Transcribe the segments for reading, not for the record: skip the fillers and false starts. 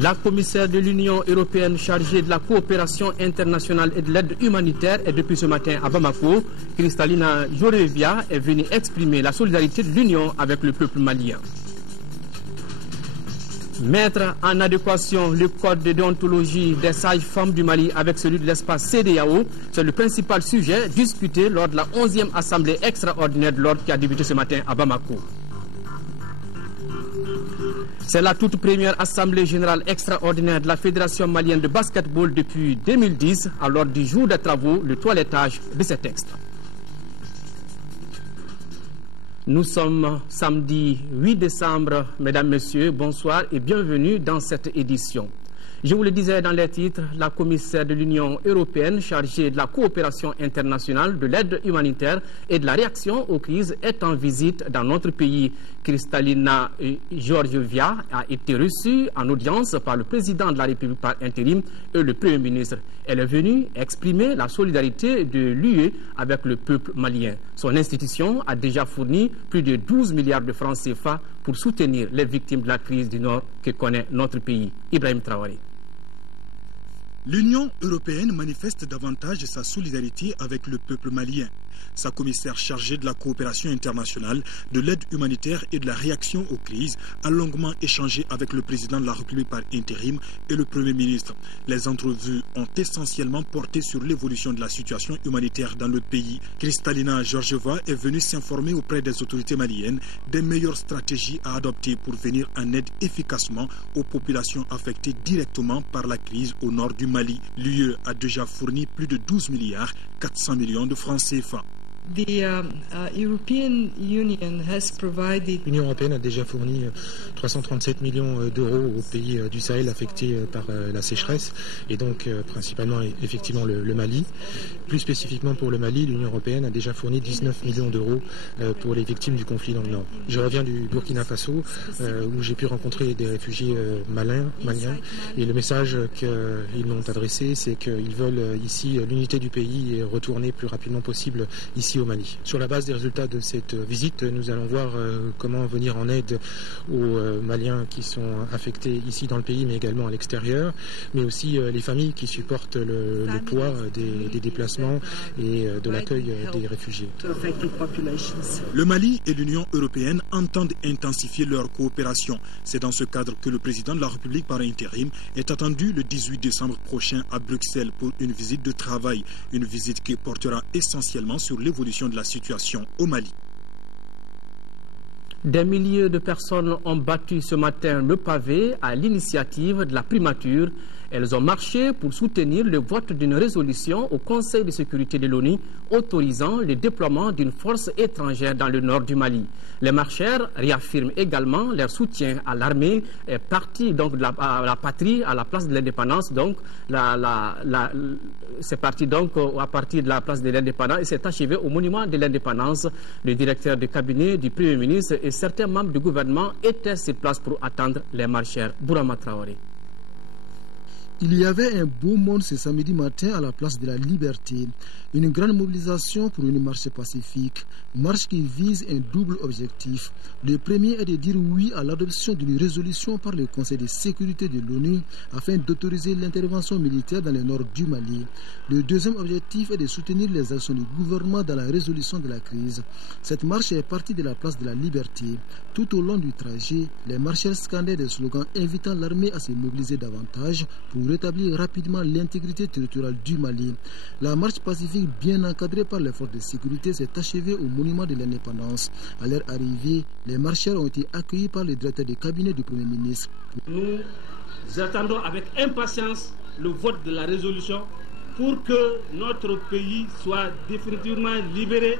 La commissaire de l'Union européenne chargée de la coopération internationale et de l'aide humanitaire est depuis ce matin à Bamako. Kristalina Georgieva est venue exprimer la solidarité de l'Union avec le peuple malien. Mettre en adéquation le code de déontologie des sages-femmes du Mali avec celui de l'espace CEDEAO, c'est le principal sujet discuté lors de la 11e assemblée extraordinaire de l'ordre qui a débuté ce matin à Bamako. C'est la toute première assemblée générale extraordinaire de la Fédération malienne de basketball depuis 2010, à l'ordre du jour des travaux, le toilettage de ces textes. Nous sommes samedi 8 décembre, mesdames, messieurs, bonsoir et bienvenue dans cette édition. Je vous le disais dans les titres, la commissaire de l'Union européenne chargée de la coopération internationale, de l'aide humanitaire et de la réaction aux crises est en visite dans notre pays. Kristalina Georgieva a été reçue en audience par le président de la République par intérim et le Premier ministre. Elle est venue exprimer la solidarité de l'UE avec le peuple malien. Son institution a déjà fourni plus de 12 milliards de francs CFA pour soutenir les victimes de la crise du Nord que connaît notre pays. Ibrahim Traoré. L'Union européenne manifeste davantage sa solidarité avec le peuple malien. Sa commissaire chargée de la coopération internationale, de l'aide humanitaire et de la réaction aux crises a longuement échangé avec le président de la République par intérim et le Premier ministre. Les entrevues ont essentiellement porté sur l'évolution de la situation humanitaire dans le pays. Kristalina Georgieva est venue s'informer auprès des autorités maliennes des meilleures stratégies à adopter pour venir en aide efficacement aux populations affectées directement par la crise au nord du Mali. L'UE a déjà fourni plus de 12 milliards 400 millions de francs CFA. L'Union européenne a déjà fourni 337 millions d'euros aux pays du Sahel affectés par la sécheresse et donc principalement effectivement le Mali. Plus spécifiquement pour le Mali, l'Union européenne a déjà fourni 19 millions d'euros pour les victimes du conflit dans le Nord. Je reviens du Burkina Faso où j'ai pu rencontrer des réfugiés maliens et le message qu'ils m'ont adressé, c'est qu'ils veulent ici l'unité du pays et retourner plus rapidement possible ici au Mali. Sur la base des résultats de cette visite, nous allons voir comment venir en aide aux Maliens qui sont affectés ici dans le pays, mais également à l'extérieur, mais aussi les familles qui supportent le poids des déplacements et de l'accueil des réfugiés. Le Mali et l'Union européenne entendent intensifier leur coopération. C'est dans ce cadre que le président de la République par intérim est attendu le 18 décembre prochain à Bruxelles pour une visite de travail, une visite qui portera essentiellement sur l'évolution de la situation au Mali. Des milliers de personnes ont battu ce matin le pavé à l'initiative de la primature. Elles ont marché pour soutenir le vote d'une résolution au Conseil de sécurité de l'ONU autorisant le déploiement d'une force étrangère dans le nord du Mali. Les marcheurs réaffirment également leur soutien à l'armée partie donc de la patrie à la place de l'indépendance. Donc c'est parti donc à partir de la place de l'indépendance et c'est achevé au monument de l'indépendance. Le directeur de cabinet du Premier ministre et certains membres du gouvernement étaient sur place pour attendre les marcheurs. Bourama Traoré. Il y avait un beau monde ce samedi matin à la place de la Liberté. Une grande mobilisation pour une marche pacifique. Marche qui vise un double objectif. Le premier est de dire oui à l'adoption d'une résolution par le Conseil de sécurité de l'ONU afin d'autoriser l'intervention militaire dans le nord du Mali. Le deuxième objectif est de soutenir les actions du gouvernement dans la résolution de la crise. Cette marche est partie de la place de la Liberté. Tout au long du trajet, les marcheurs scandaient des slogans invitant l'armée à se mobiliser davantage pour rétablir rapidement l'intégrité territoriale du Mali. La marche pacifique bien encadrée par les forces de sécurité s'est achevée au monument de l'indépendance. À leur arrivée, les marcheurs ont été accueillis par le directeur de cabinet du Premier ministre. Nous attendons avec impatience le vote de la résolution pour que notre pays soit définitivement libéré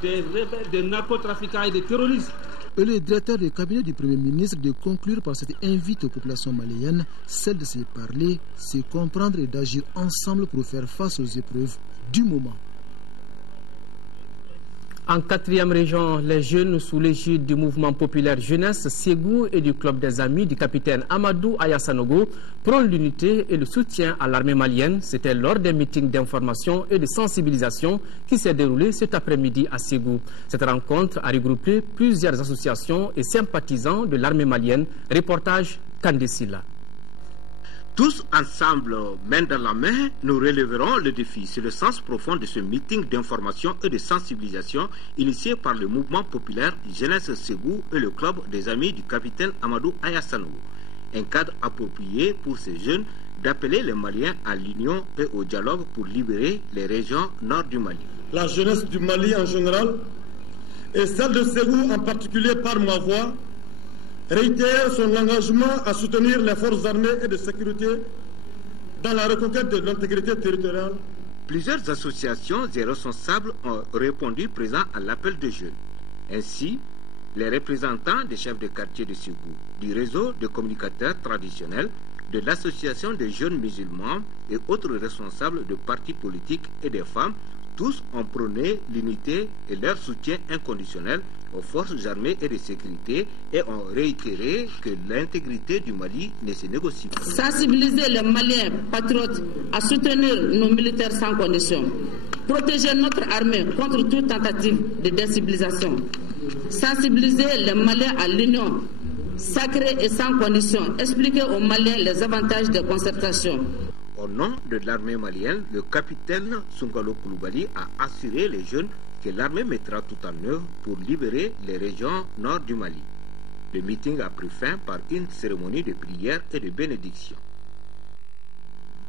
des rebelles, des narcotrafiquants et des terroristes. Et le directeur du cabinet du Premier ministre de conclure par cette invite aux populations maliennes, celle de se parler, se comprendre et d'agir ensemble pour faire face aux épreuves du moment. En 4e région, les jeunes sous l'égide du mouvement populaire jeunesse Ségou et du club des amis du capitaine Amadou Ayassanogo prônent l'unité et le soutien à l'armée malienne. C'était lors des meetings d'information et de sensibilisation qui s'est déroulé cet après-midi à Ségou. Cette rencontre a regroupé plusieurs associations et sympathisants de l'armée malienne. Reportage Kandesila. Tous ensemble, main dans la main, nous relèverons le défi. C'est le sens profond de ce meeting d'information et de sensibilisation initié par le mouvement populaire Jeunesse Ségou et le club des amis du capitaine Amadou Ayasanou. Un cadre approprié pour ces jeunes d'appeler les Maliens à l'union et au dialogue pour libérer les régions nord du Mali. La jeunesse du Mali en général et celle de Ségou en particulier par ma voix réitère son engagement à soutenir les forces armées et de sécurité dans la reconquête de l'intégrité territoriale. Plusieurs associations et responsables ont répondu présents à l'appel des jeunes. Ainsi, les représentants des chefs de quartier de Ségou, du réseau de communicateurs traditionnels, de l'association des jeunes musulmans et autres responsables de partis politiques et des femmes, tous ont prôné l'unité et leur soutien inconditionnel aux forces armées et de sécurité et ont réitéré que l'intégrité du Mali ne se négocie pas. Sensibiliser les Maliens patriotes à soutenir nos militaires sans condition. Protéger notre armée contre toute tentative de décivilisation. Sensibiliser les Maliens à l'union sacrée et sans condition. Expliquer aux Maliens les avantages de concertation. Au nom de l'armée malienne, le capitaine Soungalo Koulibaly a assuré les jeunes que l'armée mettra tout en œuvre pour libérer les régions nord du Mali. Le meeting a pris fin par une cérémonie de prière et de bénédiction.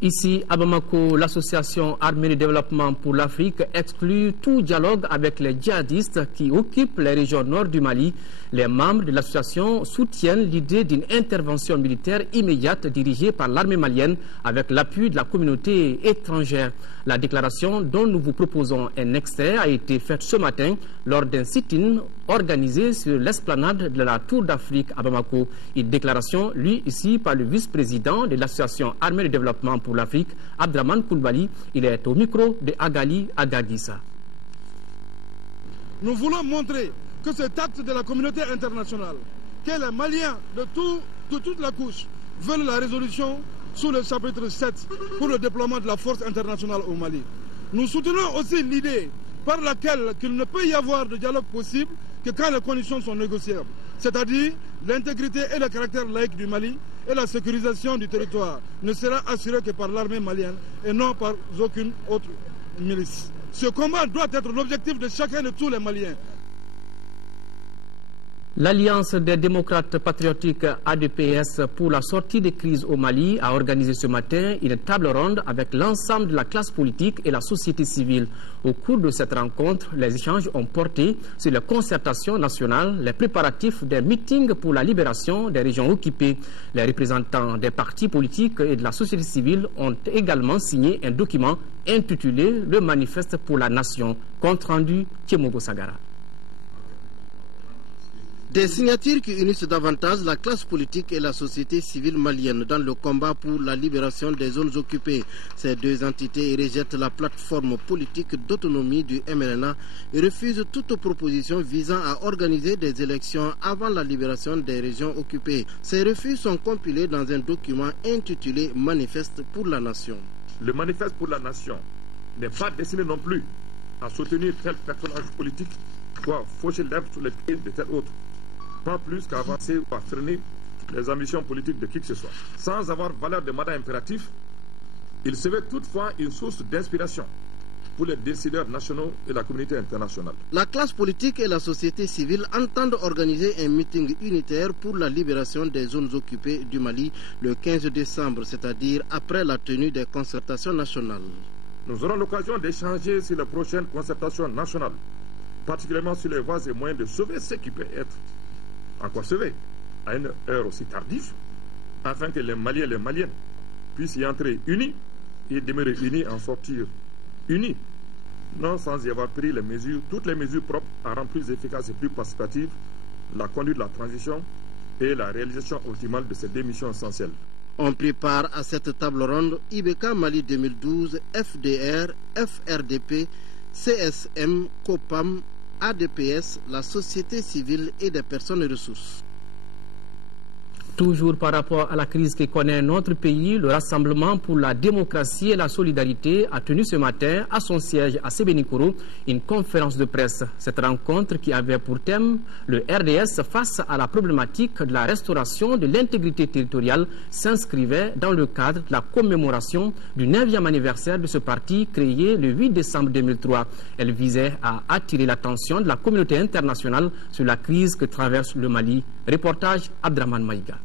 Ici, à Bamako, l'association Armée de développement pour l'Afrique exclut tout dialogue avec les djihadistes qui occupent les régions nord du Mali. Les membres de l'association soutiennent l'idée d'une intervention militaire immédiate dirigée par l'armée malienne avec l'appui de la communauté étrangère. La déclaration dont nous vous proposons un extrait a été faite ce matin lors d'un sit-in organisé sur l'esplanade de la Tour d'Afrique à Bamako. Une déclaration lue ici par le vice-président de l'association Armée de développement pour l'Afrique, Abdraman Koulibaly. Il est au micro de Agali Agagissa. Nous voulons montrer que cet acte de la communauté internationale, que les Maliens de toute la couche veulent la résolution sous le chapitre 7 pour le déploiement de la force internationale au Mali. Nous soutenons aussi l'idée par laquelle qu'il ne peut y avoir de dialogue possible que quand les conditions sont négociables, c'est-à-dire l'intégrité et le caractère laïque du Mali et la sécurisation du territoire ne sera assurée que par l'armée malienne et non par aucune autre milice. Ce combat doit être l'objectif de chacun de tous les Maliens. L'Alliance des démocrates patriotiques ADPS pour la sortie des crises au Mali a organisé ce matin une table ronde avec l'ensemble de la classe politique et la société civile. Au cours de cette rencontre, les échanges ont porté sur les concertations nationales, les préparatifs des meetings pour la libération des régions occupées. Les représentants des partis politiques et de la société civile ont également signé un document intitulé « Le manifeste pour la nation », compte rendu Tiemogo Sagara. Des signatures qui unissent davantage la classe politique et la société civile malienne dans le combat pour la libération des zones occupées. Ces deux entités rejettent la plateforme politique d'autonomie du MLNA et refusent toute proposition visant à organiser des élections avant la libération des régions occupées. Ces refus sont compilés dans un document intitulé « Manifeste pour la nation ». Le manifeste pour la nation n'est pas destiné non plus à soutenir tel personnage politique ou à faucher l'herbe sous les pieds de tel autre. Pas plus qu'à avancer ou à freiner les ambitions politiques de qui que ce soit. Sans avoir valeur de mandat impératif, il se veut toutefois une source d'inspiration pour les décideurs nationaux et la communauté internationale. La classe politique et la société civile entendent organiser un meeting unitaire pour la libération des zones occupées du Mali le 15 décembre, c'est-à-dire après la tenue des concertations nationales. Nous aurons l'occasion d'échanger sur les prochaines concertations nationales, particulièrement sur les voies et moyens de sauver ce qui peut être encore sauvé à une heure aussi tardive, afin que les Maliens et les Maliennes puissent y entrer unis et demeurer unis, en sortir unis, non sans y avoir pris les mesures, toutes les mesures propres à rendre plus efficace et plus participative la conduite de la transition et la réalisation optimale de ces deux missions essentielles. On prépare à cette table ronde IBK Mali 2012, FDR, FRDP, CSM, COPAM, ADPS, la société civile et des personnes ressources. Toujours par rapport à la crise que connaît notre pays, le Rassemblement pour la démocratie et la solidarité a tenu ce matin à son siège à Sébenikoro une conférence de presse. Cette rencontre qui avait pour thème le RDS face à la problématique de la restauration de l'intégrité territoriale s'inscrivait dans le cadre de la commémoration du 9e anniversaire de ce parti créé le 8 décembre 2003. Elle visait à attirer l'attention de la communauté internationale sur la crise que traverse le Mali. Reportage Abdraman Maïga.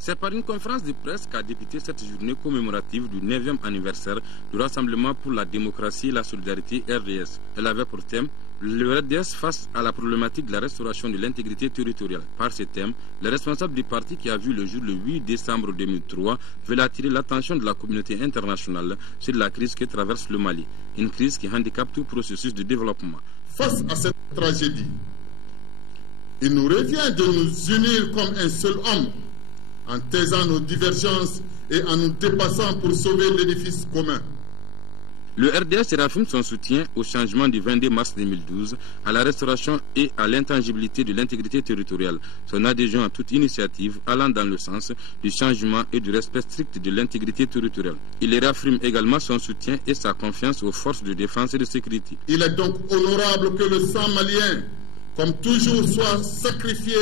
C'est par une conférence de presse qu'a débuté cette journée commémorative du 9e anniversaire du Rassemblement pour la démocratie et la solidarité RDS. Elle avait pour thème le RDS face à la problématique de la restauration de l'intégrité territoriale. Par ce thème, le responsable du parti qui a vu le jour le 8 décembre 2003 veut attirer l'attention de la communauté internationale sur la crise que traverse le Mali. Une crise qui handicape tout processus de développement. Face à cette tragédie, il nous revient de nous unir comme un seul homme, en taisant nos divergences et en nous dépassant pour sauver l'édifice commun. Le RDS réaffirme son soutien au changement du 22 mars 2012, à la restauration et à l'intangibilité de l'intégrité territoriale. Son adhésion à toute initiative allant dans le sens du changement et du respect strict de l'intégrité territoriale. Il réaffirme également son soutien et sa confiance aux forces de défense et de sécurité. Il est donc honorable que le sang malien, comme toujours, soit sacrifié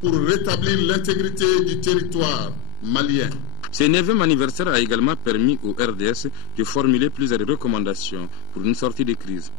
pour rétablir l'intégrité du territoire malien. Ce 9e anniversaire a également permis au RDS de formuler plusieurs recommandations pour une sortie de crise.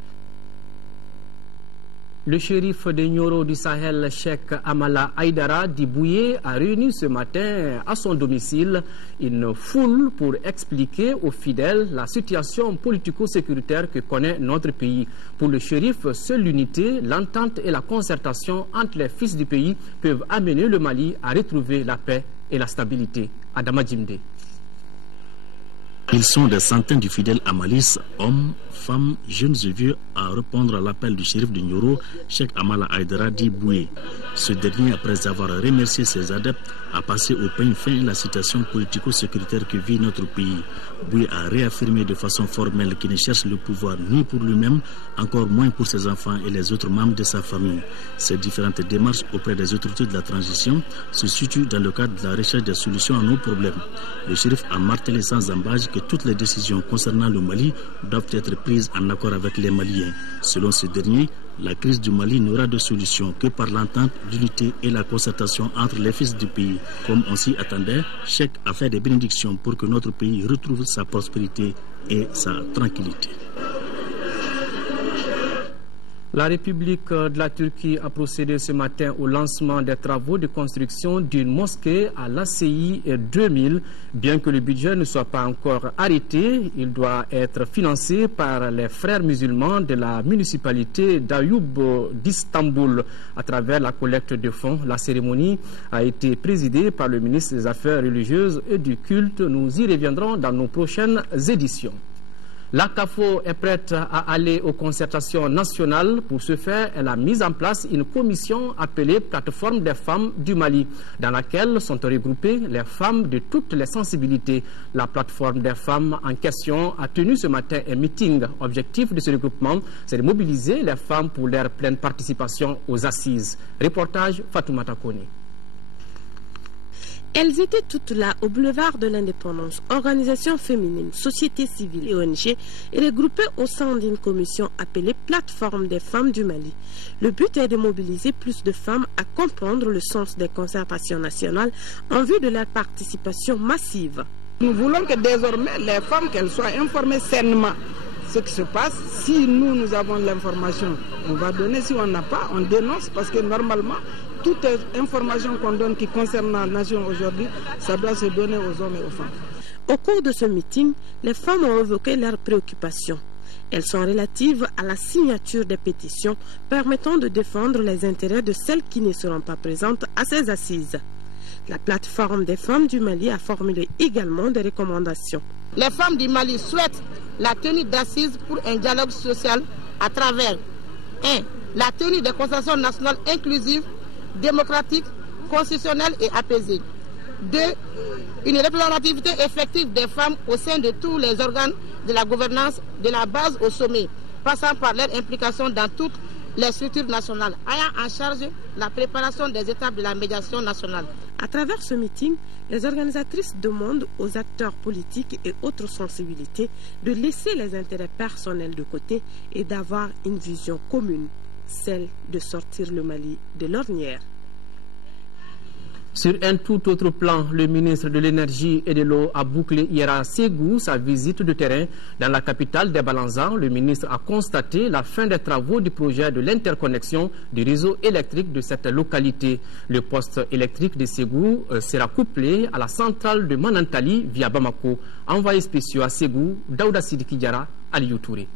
Le shérif de Nioro du Sahel, Cheikh Amala Aïdara Dibouye, a réuni ce matin à son domicile une foule pour expliquer aux fidèles la situation politico-sécuritaire que connaît notre pays. Pour le shérif, seule l'unité, l'entente et la concertation entre les fils du pays peuvent amener le Mali à retrouver la paix et la stabilité. Adama Djimde. Ils sont des centaines de fidèles Amalis, hommes, femmes, jeunes et vieux, à répondre à l'appel du shérif de Nioro, Cheikh Amala Aïdara Dibouye. Ce dernier, après avoir remercié ses adeptes, a passé au peigne fin la situation politico-sécuritaire que vit notre pays. Bouye a réaffirmé de façon formelle qu'il ne cherche le pouvoir ni pour lui-même, encore moins pour ses enfants et les autres membres de sa famille. Ces différentes démarches auprès des autorités de la transition se situent dans le cadre de la recherche des solutions à nos problèmes. Le shérif a martelé sans embâche que toutes les décisions concernant le Mali doivent être prises en accord avec les Maliens. Selon ce dernier, la crise du Mali n'aura de solution que par l'entente, l'unité et la concertation entre les fils du pays. Comme on s'y attendait, Cheikh a fait des bénédictions pour que notre pays retrouve sa prospérité et sa tranquillité. La République de la Turquie a procédé ce matin au lancement des travaux de construction d'une mosquée à l'ACI 2000. Bien que le budget ne soit pas encore arrêté, il doit être financé par les frères musulmans de la municipalité d'Ayoub d'Istanbul à travers la collecte de fonds. La cérémonie a été présidée par le ministre des Affaires religieuses et du culte. Nous y reviendrons dans nos prochaines éditions. La CAFO est prête à aller aux concertations nationales. Pour ce faire, elle a mis en place une commission appelée Plateforme des femmes du Mali, dans laquelle sont regroupées les femmes de toutes les sensibilités. La plateforme des femmes en question a tenu ce matin un meeting. Objectif de ce regroupement, c'est de mobiliser les femmes pour leur pleine participation aux assises. Reportage Fatoumata Kone. Elles étaient toutes là au boulevard de l'Indépendance, organisations féminines, sociétés civiles et ONG, et regroupées au sein d'une commission appelée Plateforme des femmes du Mali. Le but est de mobiliser plus de femmes à comprendre le sens des concertations nationales en vue de leur participation massive. Nous voulons que désormais les femmes qu'elles soient informées sainement. Ce qui se passe, si nous avons l'information, on va donner. Si on n'a pas, on dénonce, parce que normalement, toute information qu'on donne qui concerne la nation aujourd'hui, ça doit se donner aux hommes et aux femmes. Au cours de ce meeting, les femmes ont évoqué leurs préoccupations. Elles sont relatives à la signature des pétitions permettant de défendre les intérêts de celles qui ne seront pas présentes à ces assises. La plateforme des femmes du Mali a formulé également des recommandations. Les femmes du Mali souhaitent la tenue d'assises pour un dialogue social à travers 1. La tenue des concertations nationales inclusives, démocratiques, constitutionnelles et apaisées. 2. Une représentativité effective des femmes au sein de tous les organes de la gouvernance, de la base au sommet, passant par leur implication dans toutes les structures nationales ayant en charge la préparation des étapes de la médiation nationale. À travers ce meeting, les organisatrices demandent aux acteurs politiques et autres sensibilités de laisser les intérêts personnels de côté et d'avoir une vision commune, celle de sortir le Mali de l'ornière. Sur un tout autre plan, le ministre de l'Énergie et de l'Eau a bouclé hier à Ségou sa visite de terrain dans la capitale des Balanzans. Le ministre a constaté la fin des travaux du projet de l'interconnexion du réseau électrique de cette localité. Le poste électrique de Ségou sera couplé à la centrale de Manantali via Bamako. Envoyé spécial à Ségou, Daouda Sidiki Diara, Aliou Touré.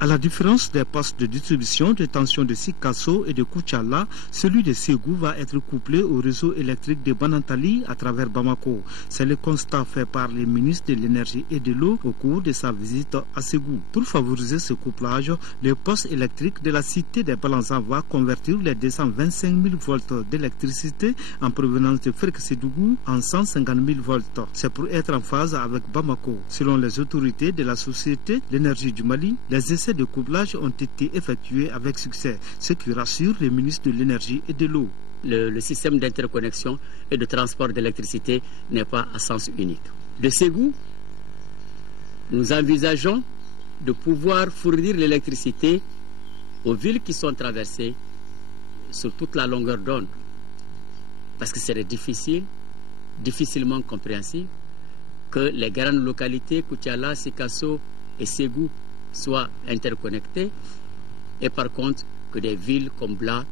À la différence des postes de distribution de tension de Sikasso et de Kouchala, celui de Ségou va être couplé au réseau électrique de Banantali à travers Bamako. C'est le constat fait par le ministre de l'Énergie et de l'Eau au cours de sa visite à Ségou. Pour favoriser ce couplage, le poste électrique de la cité des Balanzans va convertir les 225 000 volts d'électricité en provenance de Ferksedougou en 150 000 volts. C'est pour être en phase avec Bamako. Selon les autorités de la société L'Énergie du Mali, les essais de couplage ont été effectués avec succès, ce qui rassure le ministre de l'Énergie et de l'Eau. Le système d'interconnexion et de transport d'électricité n'est pas à sens unique. De Ségou, nous envisageons de pouvoir fournir l'électricité aux villes qui sont traversées sur toute la longueur d'onde. Parce que c'est difficilement compréhensible que les grandes localités, Koutiala, Sikasso et Ségou, soient interconnectés, et par contre que des villes comme Bla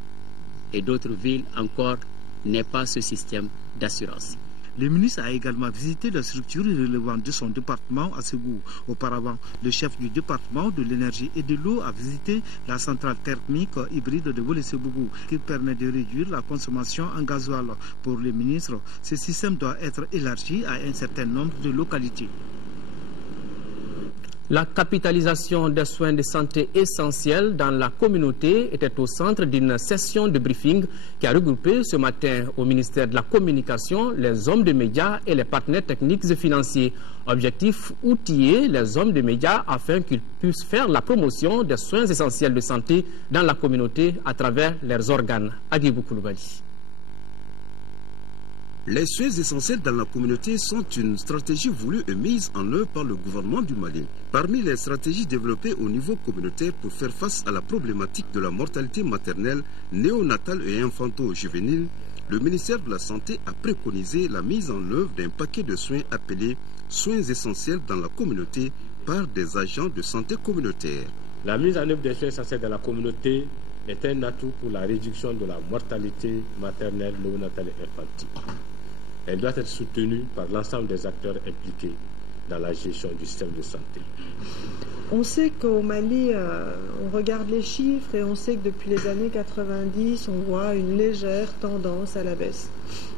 et d'autres villes encore n'aient pas ce système d'assurance. Le ministre a également visité les structures relevantes de son département à Ségou. Auparavant, le chef du département de l'énergie et de l'eau a visité la centrale thermique hybride de Wolé-Sébougou qui permet de réduire la consommation en gasoil. Pour le ministre, ce système doit être élargi à un certain nombre de localités. La capitalisation des soins de santé essentiels dans la communauté était au centre d'une session de briefing qui a regroupé ce matin au ministère de la Communication les hommes de médias et les partenaires techniques et financiers. Objectif, outiller les hommes de médias afin qu'ils puissent faire la promotion des soins essentiels de santé dans la communauté à travers leurs organes. Adibou Koulibaly. Les soins essentiels dans la communauté sont une stratégie voulue et mise en œuvre par le gouvernement du Mali. Parmi les stratégies développées au niveau communautaire pour faire face à la problématique de la mortalité maternelle, néonatale et infanto-juvénile, le ministère de la Santé a préconisé la mise en œuvre d'un paquet de soins appelés soins essentiels dans la communauté par des agents de santé communautaire. La mise en œuvre des soins essentiels dans la communauté est un atout pour la réduction de la mortalité maternelle, néonatale et infantile. Elle doit être soutenue par l'ensemble des acteurs impliqués dans la gestion du système de santé. On sait qu'au Mali, on regarde les chiffres et on sait que depuis les années 90, on voit une légère tendance à la baisse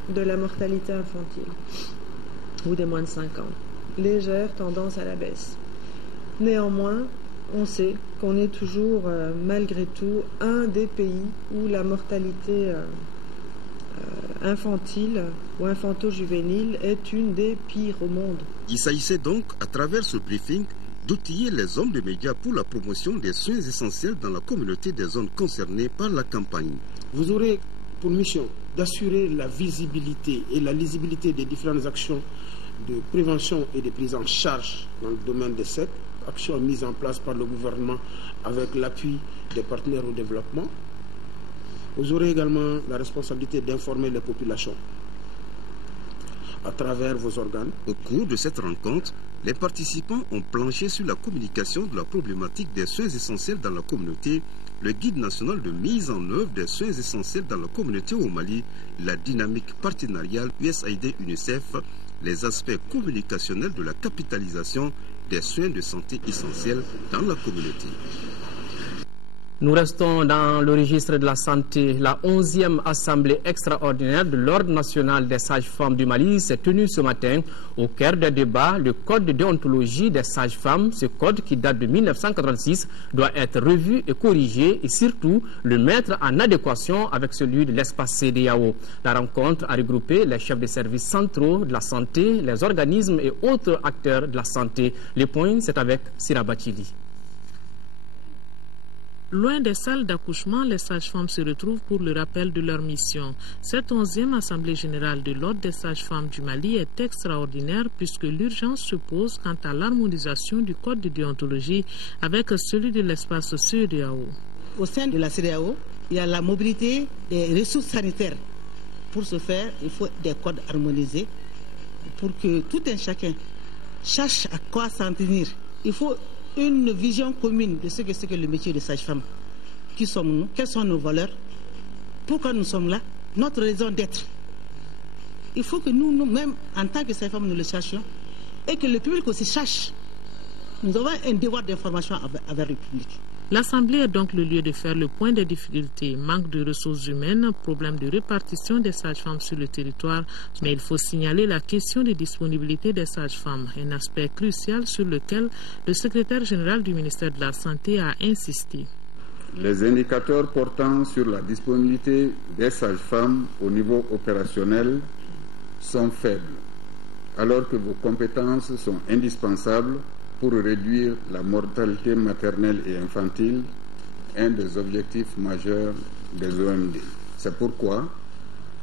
de la mortalité infantile ou des moins de 5 ans. Légère tendance à la baisse. Néanmoins, on sait qu'on est toujours, malgré tout, un des pays où la mortalité infantile ou infanto-juvénile est une des pires au monde. Il s'agissait donc, à travers ce briefing, d'outiller les hommes de médias pour la promotion des soins essentiels dans la communauté des zones concernées par la campagne. Vous aurez pour mission d'assurer la visibilité et la lisibilité des différentes actions de prévention et de prise en charge dans le domaine des SEC, actions mises en place par le gouvernement avec l'appui des partenaires au développement. Vous aurez également la responsabilité d'informer les populations à travers vos organes. Au cours de cette rencontre, les participants ont planché sur la communication de la problématique des soins essentiels dans la communauté, le guide national de mise en œuvre des soins essentiels dans la communauté au Mali, la dynamique partenariale USAID-UNICEF, les aspects communicationnels de la capitalisation des soins de santé essentiels dans la communauté. Nous restons dans le registre de la santé. La 11e assemblée extraordinaire de l'Ordre national des sages-femmes du Mali s'est tenue ce matin. Au cœur des débats, le code de déontologie des sages-femmes. Ce code qui date de 1986 doit être revu et corrigé et surtout le mettre en adéquation avec celui de l'espace CEDEAO. La rencontre a regroupé les chefs des services centraux de la santé, les organismes et autres acteurs de la santé. Les points, c'est avec Sira Bachili. Loin des salles d'accouchement, les sages-femmes se retrouvent pour le rappel de leur mission. Cette 11e Assemblée générale de l'Ordre des sages-femmes du Mali est extraordinaire puisque l'urgence se pose quant à l'harmonisation du code de déontologie avec celui de l'espace CEDEAO. Au sein de la CEDEAO, il y a la mobilité des ressources sanitaires. Pour ce faire, il faut des codes harmonisés pour que tout un chacun cherche à quoi s'en tenir. Il faut une vision commune de ce que c'est que le métier de sage-femme. Qui sommes-nous? Quelles sont nos valeurs? Pourquoi nous sommes là? Notre raison d'être. Il faut que nous-mêmes, en tant que sage-femme, nous le cherchions et que le public aussi cherche. Nous avons un devoir d'information avec le public. L'Assemblée est donc le lieu de faire le point des difficultés, manque de ressources humaines, problème de répartition des sages-femmes sur le territoire, mais il faut signaler la question de disponibilité des sages-femmes, un aspect crucial sur lequel le secrétaire général du ministère de la Santé a insisté. Les indicateurs portant sur la disponibilité des sages-femmes au niveau opérationnel sont faibles, alors que vos compétences sont indispensables pour réduire la mortalité maternelle et infantile, un des objectifs majeurs des OMD. C'est pourquoi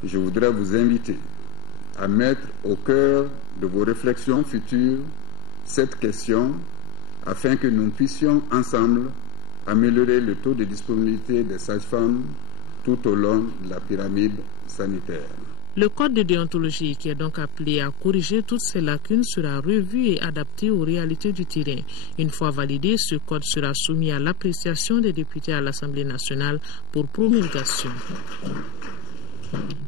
je voudrais vous inviter à mettre au cœur de vos réflexions futures cette question afin que nous puissions ensemble améliorer le taux de disponibilité des sages-femmes tout au long de la pyramide sanitaire. Le code de déontologie, qui est donc appelé à corriger toutes ces lacunes, sera revu et adapté aux réalités du terrain. Une fois validé, ce code sera soumis à l'appréciation des députés à l'Assemblée nationale pour promulgation.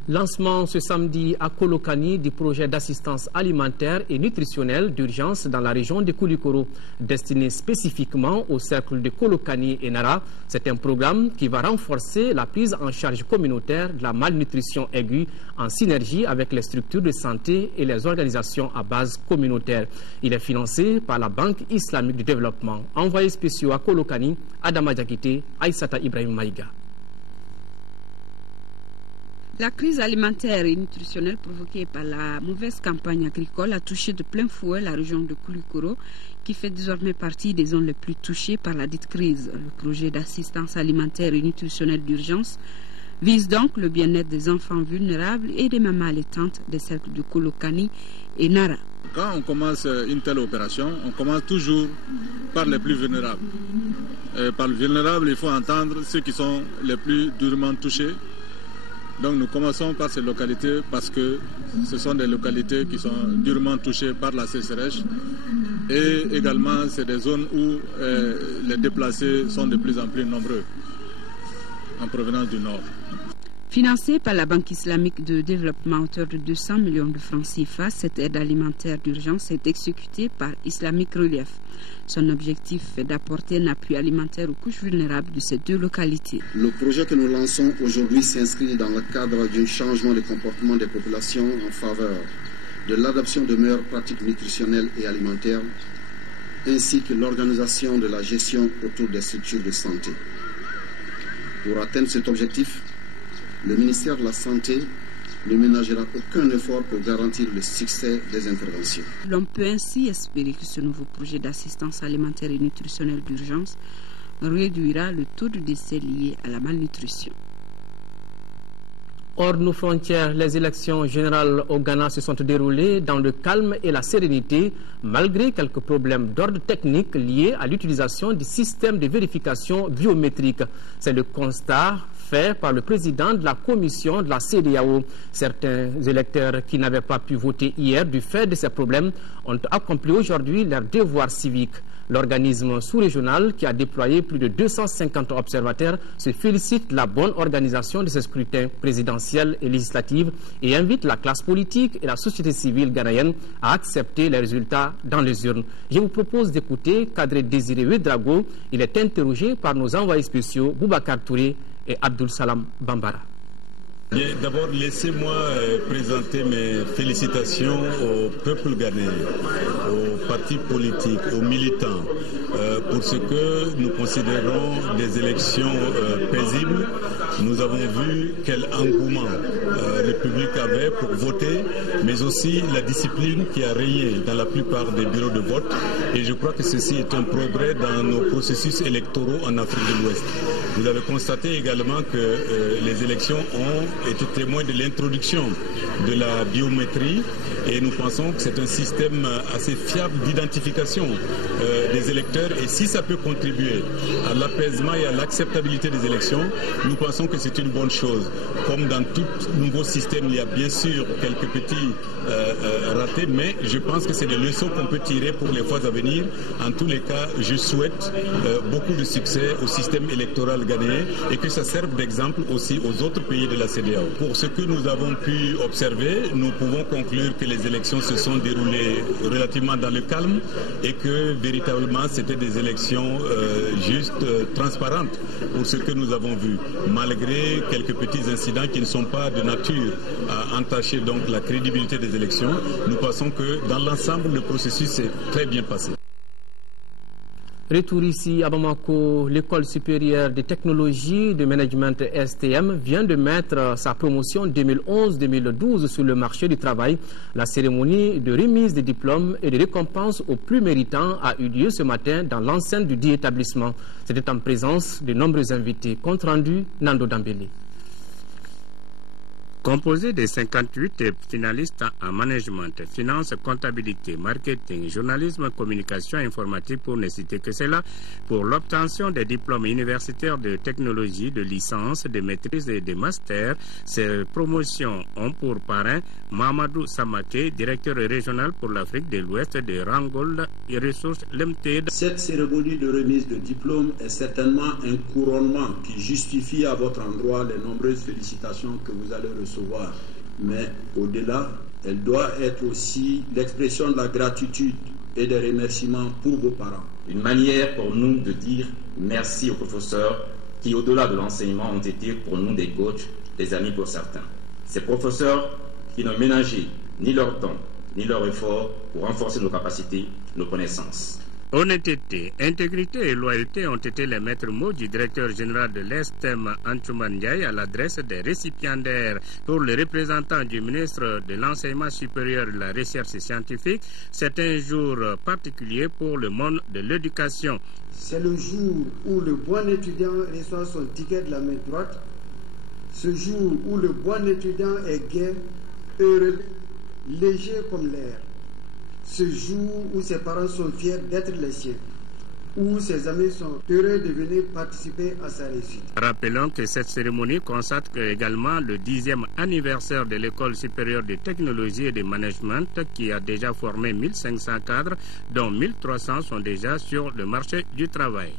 Lancement ce samedi à Kolokani du projet d'assistance alimentaire et nutritionnelle d'urgence dans la région de Koulikoro, destiné spécifiquement au cercle de Kolokani et Nara. C'est un programme qui va renforcer la prise en charge communautaire de la malnutrition aiguë en synergie avec les structures de santé et les organisations à base communautaire. Il est financé par la Banque islamique du développement. Envoyé spéciaux à Kolokani, Adama Diakité, Aïssata Ibrahim Maïga. La crise alimentaire et nutritionnelle provoquée par la mauvaise campagne agricole a touché de plein fouet la région de Koulikoro, qui fait désormais partie des zones les plus touchées par la dite crise. Le projet d'assistance alimentaire et nutritionnelle d'urgence vise donc le bien-être des enfants vulnérables et des mamans allaitantes des cercles de Kolokani et Nara. Quand on commence une telle opération, on commence toujours par les plus vulnérables. Et par les vulnérables, il faut entendre ceux qui sont les plus durement touchés. Donc nous commençons par ces localités parce que ce sont des localités qui sont durement touchées par la sécheresse et également c'est des zones où les déplacés sont de plus en plus nombreux en provenance du nord. Financée par la Banque islamique de développement à hauteur de 200 millions de francs CFA, cette aide alimentaire d'urgence est exécutée par Islamic Relief. Son objectif est d'apporter un appui alimentaire aux couches vulnérables de ces deux localités. Le projet que nous lançons aujourd'hui s'inscrit dans le cadre d'un changement de comportement des populations en faveur de l'adoption de meilleures pratiques nutritionnelles et alimentaires, ainsi que l'organisation de la gestion autour des structures de santé. Pour atteindre cet objectif, le ministère de la Santé ne ménagera aucun effort pour garantir le succès des interventions. L'on peut ainsi espérer que ce nouveau projet d'assistance alimentaire et nutritionnelle d'urgence réduira le taux de décès liés à la malnutrition. Hors de nos frontières, les élections générales au Ghana se sont déroulées dans le calme et la sérénité, malgré quelques problèmes d'ordre technique liés à l'utilisation du système de vérification biométrique. C'est le constat fait par le président de la commission de la CEDEAO. Certains électeurs qui n'avaient pas pu voter hier du fait de ces problèmes ont accompli aujourd'hui leur devoir civique. L'organisme sous-régional qui a déployé plus de 250 observateurs se félicite de la bonne organisation de ces scrutins présidentiels et législatifs et invite la classe politique et la société civile ghanéenne à accepter les résultats dans les urnes. Je vous propose d'écouter Kadre Désiré Ouedraogo. Il est interrogé par nos envoyés spéciaux Boubacar Touré et Abdul Salam Bambara. D'abord, laissez-moi présenter mes félicitations au peuple ghanéen, aux partis politiques, aux militants, pour ce que nous considérons des élections paisibles. Nous avons vu quel engouement le public avait pour voter, mais aussi la discipline qui a régné dans la plupart des bureaux de vote. Et je crois que ceci est un progrès dans nos processus électoraux en Afrique de l'Ouest. Vous avez constaté également que les élections ont été témoins de l'introduction de la biométrie et nous pensons que c'est un système assez fiable d'identification des électeurs et si ça peut contribuer à l'apaisement et à l'acceptabilité des élections, nous pensons que c'est une bonne chose. Comme dans tout nouveau système, il y a bien sûr quelques petits ratés, mais je pense que c'est des leçons qu'on peut tirer pour les fois à venir. En tous les cas, je souhaite beaucoup de succès au système électoral ghanéen et que ça serve d'exemple aussi aux autres pays de la CEDEAO. Pour ce que nous avons pu observer, nous pouvons conclure que les élections se sont déroulées relativement dans le calme et que véritablement c'était des élections justes, transparentes pour ce que nous avons vu, malgré quelques petits incidents qui ne sont pas de nature à entacher donc la crédibilité des élections. Nous pensons que dans l'ensemble, le processus s'est très bien passé. Retour ici à Bamako, l'école supérieure des technologies de management STM vient de mettre sa promotion 2011-2012 sur le marché du travail. La cérémonie de remise des diplômes et de récompenses aux plus méritants a eu lieu ce matin dans l'enceinte du dit établissement. C'était en présence de nombreux invités. Compte rendu, Nando Dambélé. Composé de 58 finalistes en management, finance, comptabilité, marketing, journalisme, communication, informatique, pour ne citer que cela, pour l'obtention des diplômes universitaires de technologie, de licence, de maîtrise et de master. Ces promotions ont pour parrain Mamadou Samake, directeur régional pour l'Afrique de l'Ouest de Rangold et Ressources Limited. Cette cérémonie de remise de diplôme est certainement un couronnement qui justifie à votre endroit les nombreuses félicitations que vous allez recevoir. Mais au-delà, elle doit être aussi l'expression de la gratitude et des remerciements pour vos parents. Une manière pour nous de dire merci aux professeurs qui, au-delà de l'enseignement, ont été pour nous des coachs, des amis pour certains. Ces professeurs qui n'ont ménagé ni leur temps, ni leur effort pour renforcer nos capacités, nos connaissances. Honnêteté, intégrité et loyauté ont été les maîtres mots du directeur général de l'ESTEM, Anchouman Ndiaye, à l'adresse des récipiendaires. Pour le représentant du ministre de l'Enseignement supérieur et de la Recherche scientifique, c'est un jour particulier pour le monde de l'éducation. C'est le jour où le bon étudiant reçoit son ticket de la main droite, ce jour où le bon étudiant est gai, heureux, léger comme l'air. Ce jour où ses parents sont fiers d'être les siens, où ses amis sont heureux de venir participer à sa réussite. Rappelons que cette cérémonie consacre également le 10e anniversaire de l'École supérieure de technologie et de management qui a déjà formé 1500 cadres, dont 1300 sont déjà sur le marché du travail.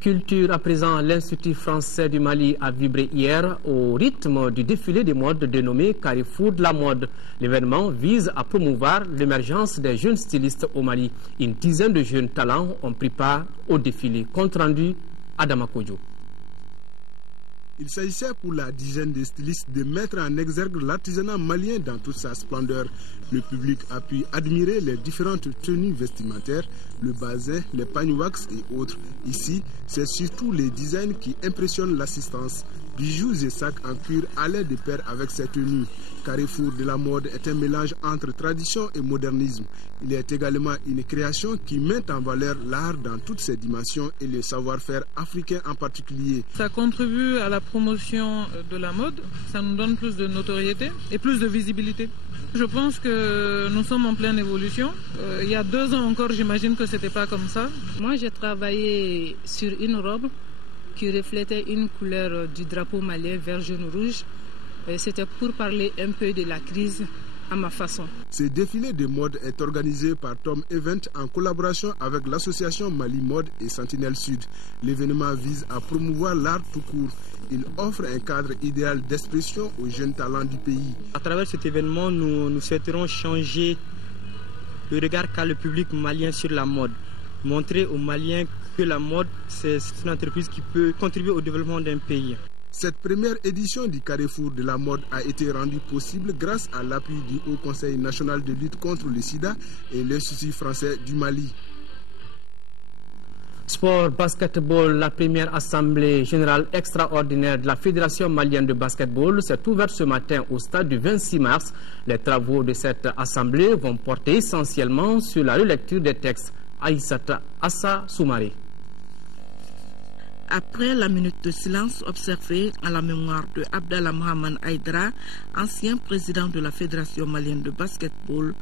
Culture à présent, l'Institut français du Mali a vibré hier au rythme du défilé des modes dénommé Carrefour de la mode. L'événement vise à promouvoir l'émergence des jeunes stylistes au Mali. Une dizaine de jeunes talents ont pris part au défilé. Compte rendu, Adama Kodjo. Il s'agissait pour la dizaine de stylistes de mettre en exergue l'artisanat malien dans toute sa splendeur. Le public a pu admirer les différentes tenues vestimentaires, le bazin, les pagnes-wax et autres. Ici, c'est surtout les designs qui impressionnent l'assistance. Bijoux et sacs en cuir allaient de pair avec ces tenues. Carrefour de la mode est un mélange entre tradition et modernisme. Il est également une création qui met en valeur l'art dans toutes ses dimensions et le savoir-faire africain en particulier. Ça contribue à la promotion de la mode, ça nous donne plus de notoriété et plus de visibilité. Je pense que nous sommes en pleine évolution. Il y a 2 ans encore, j'imagine que ce n'était pas comme ça. Moi, j'ai travaillé sur une robe qui reflétait une couleur du drapeau malien vert, jaune, rouge. C'était pour parler un peu de la crise à ma façon. Ce défilé de mode est organisé par Tom Event en collaboration avec l'association Mali Mode et Sentinelle Sud. L'événement vise à promouvoir l'art tout court. Il offre un cadre idéal d'expression aux jeunes talents du pays. À travers cet événement, nous souhaiterons changer le regard qu'a le public malien sur la mode. Montrer aux Maliens que la mode, c'est une entreprise qui peut contribuer au développement d'un pays. Cette première édition du Carrefour de la mode a été rendue possible grâce à l'appui du Haut Conseil national de lutte contre le sida et l'Institut français du Mali. Sport basketball, la première assemblée générale extraordinaire de la Fédération malienne de basketball s'est ouverte ce matin au stade du 26 mars. Les travaux de cette assemblée vont porter essentiellement sur la relecture des textes. Aïssata Assa Soumaré. Après la minute de silence observée à la mémoire de Abdallah Mohamed Aïdara, ancien président de la Fédération malienne de basketball,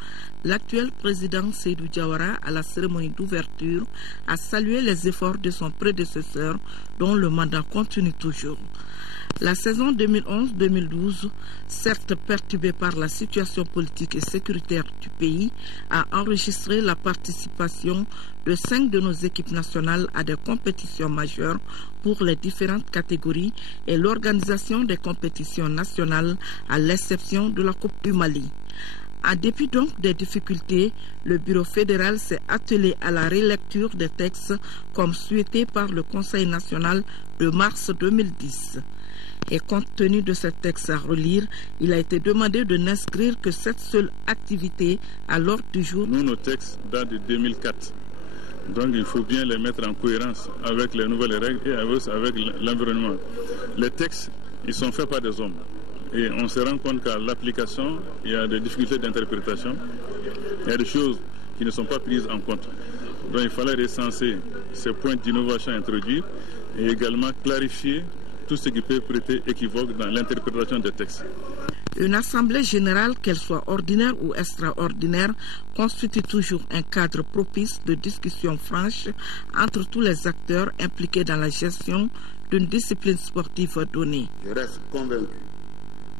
l'actuel président Seydou Diawara, à la cérémonie d'ouverture, a salué les efforts de son prédécesseur dont le mandat continue toujours. La saison 2011-2012, certes perturbée par la situation politique et sécuritaire du pays, a enregistré la participation de 5 de nos équipes nationales à des compétitions majeures pour les différentes catégories et l'organisation des compétitions nationales à l'exception de la Coupe du Mali. En dépit donc des difficultés, le bureau fédéral s'est attelé à la relecture des textes comme souhaité par le Conseil national de mars 2010. Et compte tenu de ces textes à relire, il a été demandé de n'inscrire que cette seule activité à l'ordre du jour. Nous, nos textes datent de 2004. Donc il faut bien les mettre en cohérence avec les nouvelles règles et avec l'environnement. Les textes, ils sont faits par des hommes. Et on se rend compte qu'à l'application, il y a des difficultés d'interprétation. Il y a des choses qui ne sont pas prises en compte. Donc il fallait recenser ces points d'innovation introduits et également clarifier tout ce qui peut prêter équivoque dans l'interprétation des textes. Une assemblée générale, qu'elle soit ordinaire ou extraordinaire, constitue toujours un cadre propice de discussion franche entre tous les acteurs impliqués dans la gestion d'une discipline sportive donnée. Je reste convaincu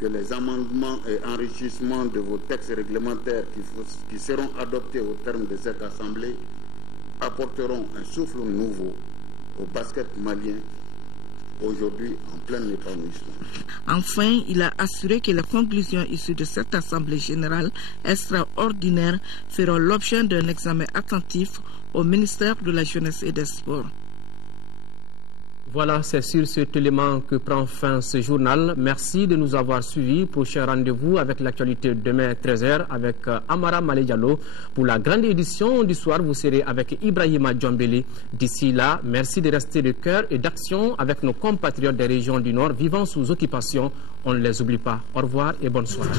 que les amendements et enrichissements de vos textes réglementaires qui seront adoptés au terme de cette assemblée apporteront un souffle nouveau au basket malien, aujourd'hui en plein épanouissement. Enfin, il a assuré que les conclusions issues de cette Assemblée générale extraordinaire feront l'objet d'un examen attentif au ministère de la Jeunesse et des Sports. Voilà, c'est sur cet élément que prend fin ce journal. Merci de nous avoir suivis. Prochain rendez-vous avec l'actualité demain 13h avec Amara Maledialo. Pour la grande édition du soir, vous serez avec Ibrahima Djombele. D'ici là, merci de rester de cœur et d'action avec nos compatriotes des régions du Nord vivant sous occupation. On ne les oublie pas. Au revoir et bonne soirée.